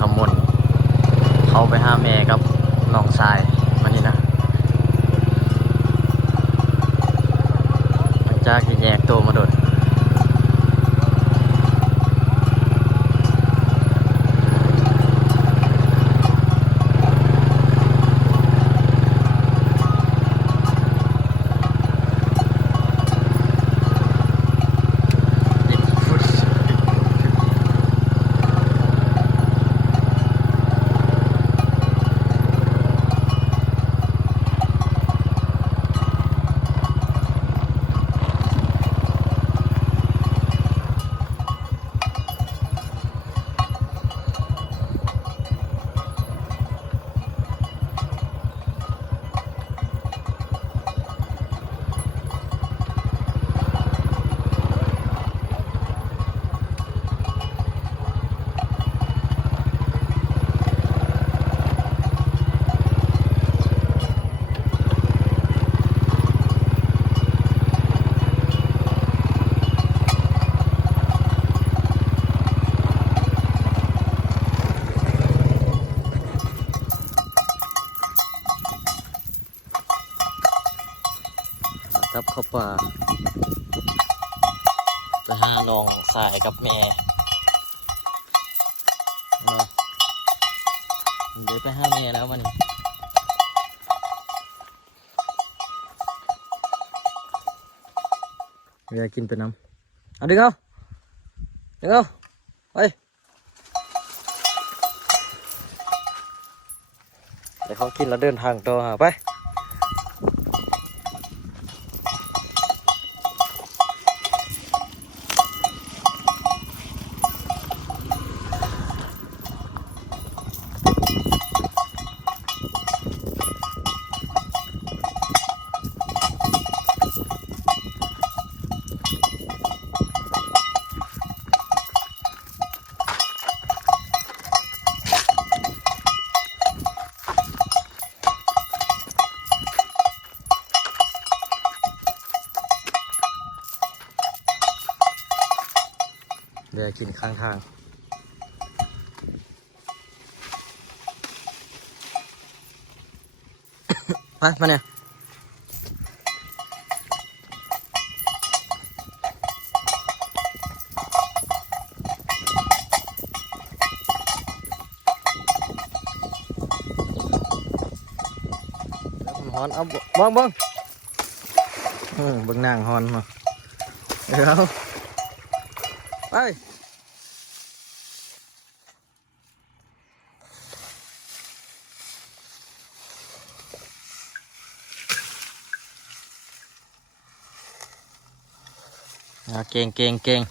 ขมลเขาไปหาแม่กับน้องชายมานี่นะมันจากที่แยกตัวมาโดดกับเข้าป่าไปหาน้องสายกับแม่มาเดี๋ยวไปหาแม่แล้วมันอยากกินไปน้ำเอาดึงเอาไปเดี๋ยวเขากินแล้วเดินทางต่อไปเดี๋ยวกินข้างทาง ไปมาเนี่ยฮอนเอาบ้างเบิ่งนางฮอนมาเดี๋ยวไปเก่ง